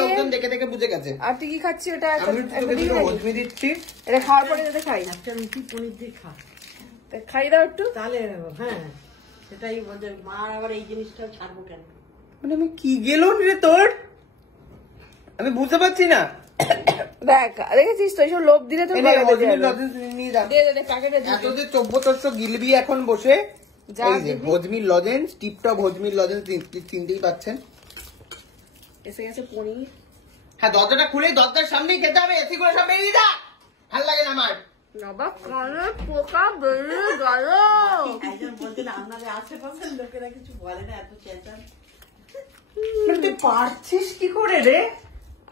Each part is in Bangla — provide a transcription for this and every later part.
লোকজন দেখে দেখে বুঝে গেছে। আর তুই কি খাচ্ছি ওটা? হজমি দিচ্ছি, এটা খাওয়ার পরে যাতে খাই। একটা রুটি পনির দিয়ে খা, খাই দাও একটু তাহলে হ্যাঁ সেটাই বলছে। মার আবার এই জিনিসটা ছাড়বো কেন? মানে আমি কি গেলুন রে তোর, আমি বুঝতে পারছি না। দেখ দেখেছিস তো, এইসব লোভ দিলে তো গিলবি এখন বসে। হজমির লজেন্স, টিপটপ হজমির লজেন্স তিনটেই পাচ্ছেন। এসে গেছে পনির। হ্যাঁ দরজাটা খুলে দরজার সামনেই খেতে হবে, এসি করে সব বেরিয়ে যা, ভাল লাগে না আমার। বাবা কানে পোকা বেরিয়ে গেল। একজন বলছিল আপনাদের আশেপাশের লোকেরা কিছু বলে না, এত চেঁচান। তুই পারছিস কি করে রে?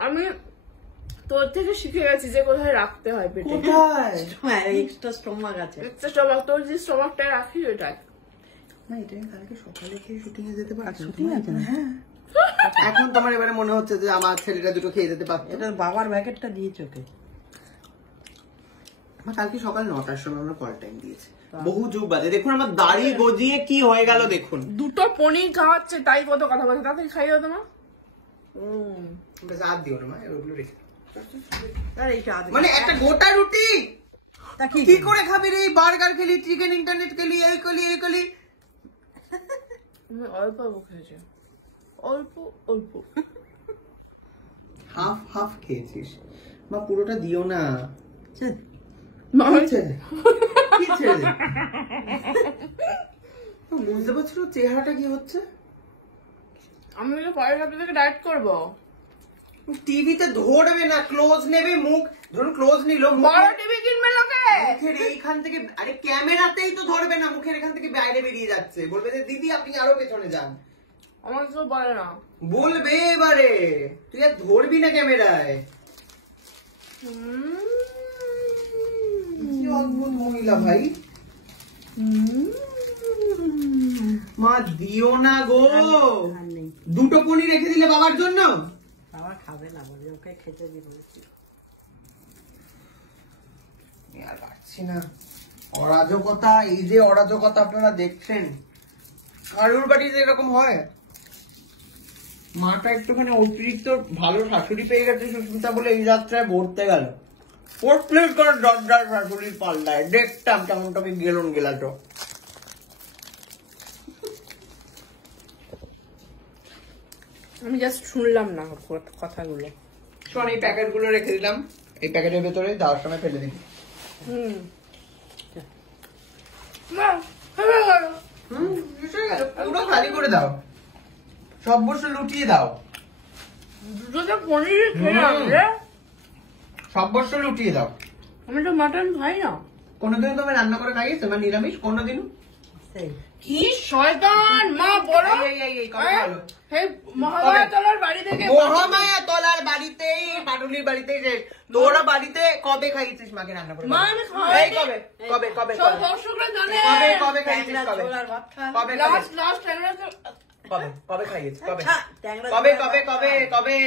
আমি তোর থেকে শিখে গেছি যে কোথায় রাখতে হয় পেটে। কোথায়? এক্সট্রা স্টমাক আছে। এক্সট্রা স্টমাক, তোর যে স্টমাকটা রাখি ওটাই। না এটা কালকে সকালে খেয়ে শুটিং এ যেতে পারছি। শুটিং আছে না? হ্যাঁ। এখন তোমার এবারে মনে হচ্ছে যে আমার ছেলেটা দুটো খেয়ে যেতে পারতো। এটা বাবার প্যাকেটটা দিয়ে চোখে। আমার কালকে সকাল 9টার সময় আমরা কল টাইম দিয়েছি, বহু যুগ বাদে। দেখুন আমার দাড়ি গজিয়ে কি হয়ে গেল দেখুন। দুটো পনির খাওয়াচ্ছে তাই কত কথা বলছে, তাড়াতাড়ি খাইও তো না। বেশ আর দিও না মা, ওগুলো রেখে। আরে মানে একটা গোটা রুটি কি করে খাবি রে? বার্গার খেলি, চিকেন ইন্টারনেট খেলি, এই কলি এই কলি। আমি অল্প অল্প খেয়েছি, অল্প অল্প, হাফ হাফ খেয়েছিস মা, পুরোটা দিও না। বুঝতে পারছো চেহারাটা কি হচ্ছে? আমি পরের সপ্তাহ থেকে ডায়েট করবো। টিভিতে ধরবে না, ক্লোজ নেবে মুখ, ধরুন ক্লোজ নিল, বড় টিভি কিনবে লোকে। মুখের এইখান থেকে, আরে ক্যামেরাতেই তো ধরবে না, মুখের এখান থেকে বাইরে বেরিয়ে যাচ্ছে, বলবে যে দিদি আপনি আরো পেছনে যান। আমার তো বলে না, বলবে এবারে তুই আর ধরবি না ক্যামেরায়। কি অদ্ভুত মহিলা ভাই। মা দিও না গো, দুটো পনির রেখে দিলে বাবার জন্য। বাবা খাবে না বলে ওকে খেতে দিয়ে বলেছি। আর পারছি না, অরাজকতা, এই যে অরাজকতা আপনারা দেখছেন, কারুর বাড়িতে এরকম হয়? মাটা একটুখানি অতিরিক্ত ভালো শাশুড়ি পেয়ে গেছে সুস্মিতা বলে এই যাত্রায় ভরতে গেল। প্লেট করে দরজার শাশুড়ির পাল্লায় দেখতাম কেমন তোকে গেলন গেলাটো। আমি জাস্ট শুনলাম না কথাগুলো। শোন এই প্যাকেট গুলো রেখে দিলাম, এই প্যাকেটের ভেতরে যাওয়ার সময় ফেলে দিবি। পুরো খালি করে দাও, সব বস্তু লুটিয়ে দাও, পনির খেলাম রে, সব বস্তু লুটিয়ে দাও। আমি তো মাটন খাই না। কোনোদিন তুমি রান্না করে খাইয়েছো না নিরামিষ? কোনোদিন? কি শয়তান মা বড়। মহামায়াতলার বাড়ি থেকে, মহামায়াতলার বাড়িতেই, পাটুলির বাড়িতেই তোরা বাড়িতে কবে খাইয়েছিস মাকে রান্না করে? মা আমি খাই কবে কবে কবে দর্শকরা জানে কবে কবে খাইয়েছিস? কবে কবে লাস্ট কবে কবে খাইয়েছিস? কবে কবে কবে কবে কবে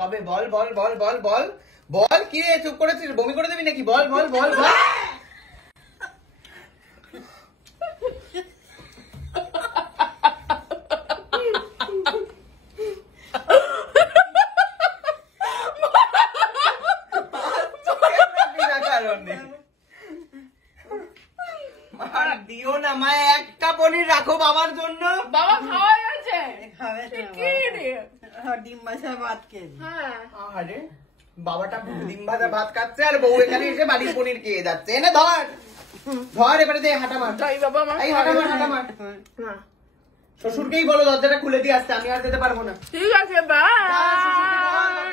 কবে বল বল বল বল বল বল। কি রে চুপ করেছিস? বমি করে দিবি নাকি? বল বল বল বল। দিও না মা, একটা পনির রাখো বাবার জন্য। বাবা খাওয়া গেছে, ডিম ভাজা ভাত খেয়ে। আরে বাবাটা ডিম ভাজা ভাত খাচ্ছে আর বউ এখানে এসে বাড়ির পনির খেয়ে যাচ্ছে। এনে ধর ধর, এবারে দে হাঁটা মার। এই হাঁটা মার হাঁটা মার। শ্বশুরকেই বলো দরজাটা খুলে দিয়ে আসতে, আমি আর যেতে পারবো না। ঠিক আছে, বাই।